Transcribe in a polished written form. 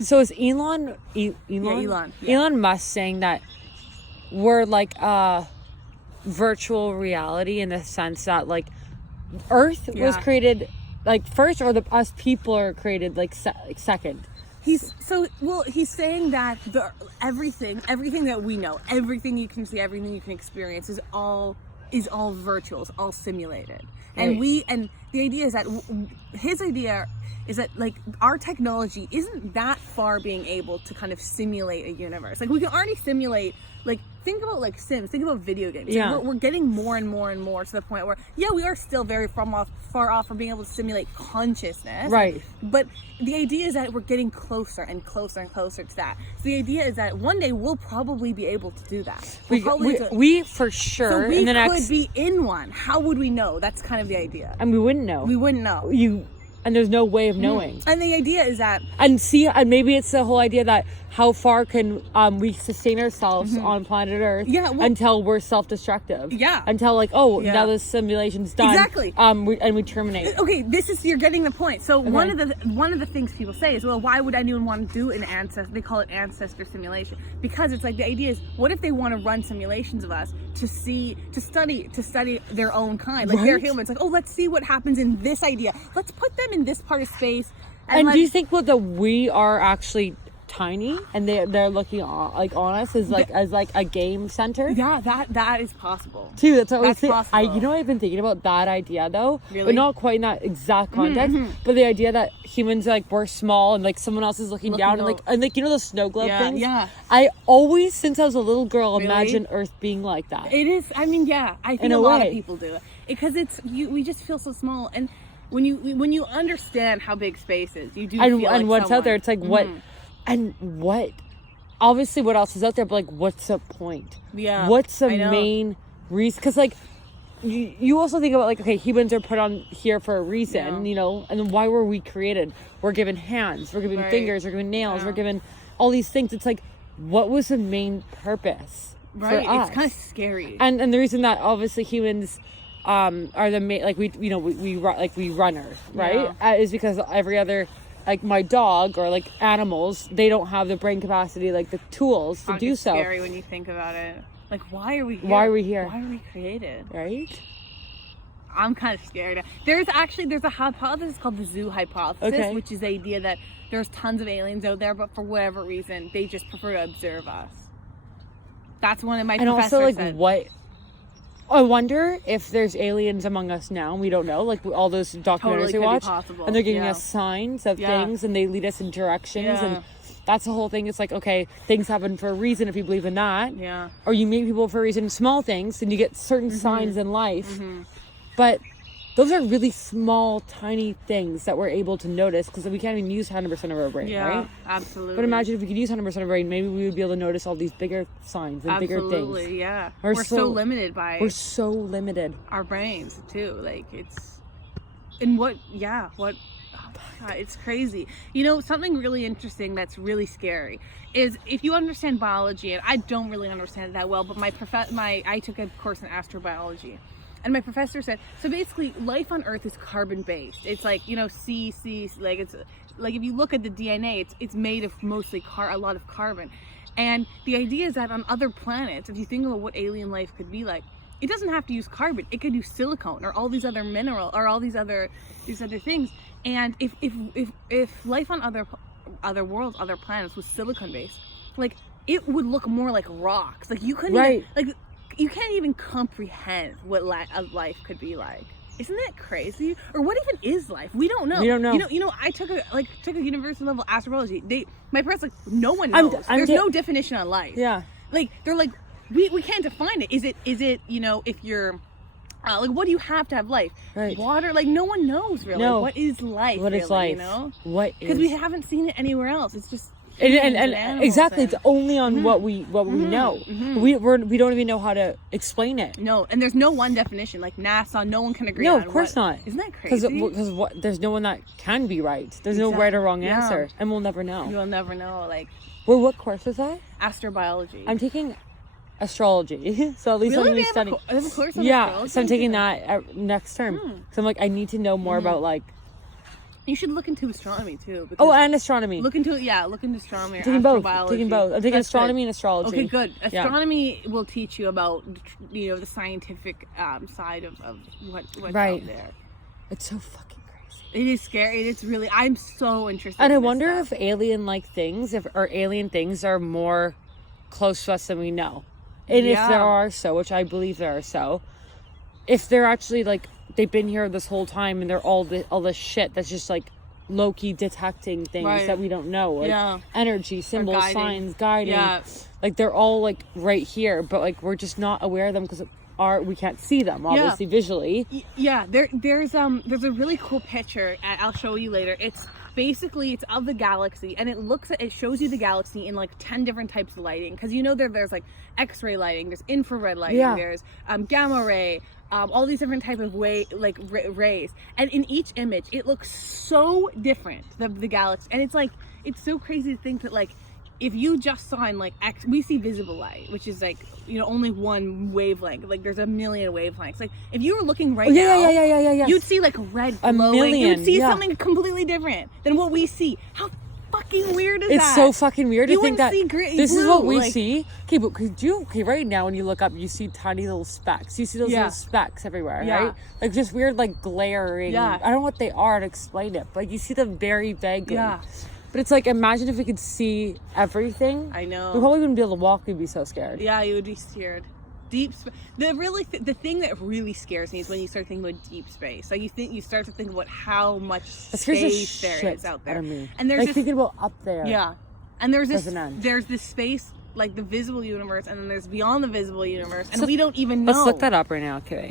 So is Elon Musk saying that we're like a virtual reality in the sense that like Earth was created like first, or us people are created like second? He's saying that everything that we know, everything you can see, everything you can experience is all virtual, it's all simulated. And the idea is that his idea is that like our technology isn't that far being able to kind of simulate a universe. Like we can already simulate, like think about like Sims, think about video games. Yeah. Like, we're getting more and more and more to the point where we are still very far off from being able to simulate consciousness. Right. But the idea is that we're getting closer and closer and closer to that. So the idea is that one day we'll probably be able to do that. We for sure. So we could be in one. How would we know? That's kind of the idea. And we wouldn't know. And there's no way of knowing. And the idea is that... And maybe it's the whole idea that how far can we sustain ourselves on planet Earth until we're self-destructive. Yeah. Until like, now the simulation's done. Exactly. We terminate. Okay, you're getting the point. So one of the things people say is, well, why would anyone want to do an ancestor? They call it ancestor simulation. Because it's like the idea is, what if they want to run simulations of us to study their own kind? Like they're humans. Like, let's see what happens in this idea. Let's put them in this part of space. And do you think that we are actually tiny and they're looking on us as a game center? Yeah, that is possible too. That's what possible. I've been thinking about that idea though, really? But not quite in that exact context. But the idea that humans we're small and like someone else is looking down and those snow globe things. Yeah. I always, since I was a little girl, imagined Earth being like that. It is. I mean, I think a lot of people do it because we just feel so small. And when you understand how big space is, you do feel like and what's out there. It's like what. And obviously what else is out there, but like, what's the point? Yeah. What's the main reason? Because like, you also think about like, okay, humans are put on here for a reason, and then why were we created? We're given hands, we're given fingers, we're given nails, we're given all these things. It's like, what was the main purpose for us? It's kind of scary. And the reason that obviously humans are the main, like we run Earth, right? Is because every other, like my dog or like animals, they don't have the brain capacity, like the tools to do so. It's scary when you think about it. Like, why are we here? Why are we here? Why are we created? Right? I'm kind of scared. There's a hypothesis called the zoo hypothesis, which is the idea that there's tons of aliens out there, but for whatever reason, they just prefer to observe us. That's one of my professors also, like, said. what? I wonder if there's aliens among us now and we don't know, like all those documentaries we watch, and they're giving us signs of things and they lead us in directions, and that's the whole thing. It's like, okay, things happen for a reason if you believe in that, or you meet people for a reason, small things, and you get certain signs in life, but those are really small, tiny things that we're able to notice because we can't even use 100% of our brain, right? Absolutely. But imagine if we could use 100% of our brain, maybe we would be able to notice all these bigger signs and bigger things. Absolutely, yeah. We're so limited by... We're so limited. Our brains, too. Like, it's... And what... Oh my God, it's crazy. Something really interesting that's really scary is if you understand biology, and I don't really understand it that well, but I took a course in astrobiology. And my professor said, so basically life on Earth is carbon based. It's like, C, like it's like if you look at the DNA, it's made of mostly a lot of carbon. And the idea is that on other planets, if you think about what alien life could be like, it doesn't have to use carbon. It could use silicone or all these other or all these other things. And if life on other worlds, other planets was silicone based, like it would look more like rocks. Like you couldn't even, like you can't even comprehend what life could be like. Isn't that crazy? Or what even is life? We don't know. We don't know. I took a university level astrobiology. My professor's like, no one knows. There's no definition on life. Yeah. Like they're like, we can't define it. Is it if you're like, what do you have to have life? Right. Water? Like no one knows really. No. What is life? What is life? What is? Because we haven't seen it anywhere else. It's just. And exactly, it's only on what we know. We don't even know how to explain it. No, and there's no one definition. Like NASA, no one can agree on. No, of course not. Isn't that crazy? Because there's no one that can be right. There's no right or wrong answer, and we'll never know. You'll never know. Like, well, what course is that? Astrobiology. I'm taking astrology, so at least I'm going to be studying. They have a course on astrology? So I'm taking that next term. So I'm like, I need to know more about like You should look into astronomy too. And astronomy. Look into astronomy. Or Taking both. astrobiology. Taking both. I'm taking astronomy and astrology. Okay, good. Astronomy will teach you about the scientific side of what's out there. It's so fucking crazy. It is scary. It's really. I'm so interested. And in I wonder if alien things are more close to us than we know. And if there are which I believe there are if they're actually like they've been here this whole time and they're all this shit that's just like low-key detecting things that we don't know, like energy, symbols, signs, guiding. Like they're all like right here, but like we're just not aware of them because we can't see them obviously visually. There's a really cool picture I'll show you later. It's of the galaxy, and it shows you the galaxy in like 10 different types of lighting, because there's like X-ray lighting, there's infrared lighting, there's gamma ray, all these different types of rays, and in each image it looks so different, the galaxy. And it's so crazy to think that like if you just saw in like X, we see visible light, which is like only one wavelength. Like there's a million wavelengths. Like if you were looking now, you'd see like red glowing. You'd see something completely different than what we see. How fucking weird is that? It's so fucking weird to think that this is what we like, see. Okay, but right now when you look up, you see tiny little specks. You see those little specks everywhere, right? Like just weird, like glaring. I don't know what they are to explain it, but you see them very vaguely. But it's like, imagine if we could see everything. I know. We probably wouldn't be able to walk. We'd be so scared. Yeah, you would be scared. The thing that really scares me is when you start thinking about deep space. Like you start to think about how much space there is out there. And there's like thinking about up there. Yeah, and there's this space, like the visible universe, and then there's beyond the visible universe, and we don't even know. Let's look that up right now. Okay.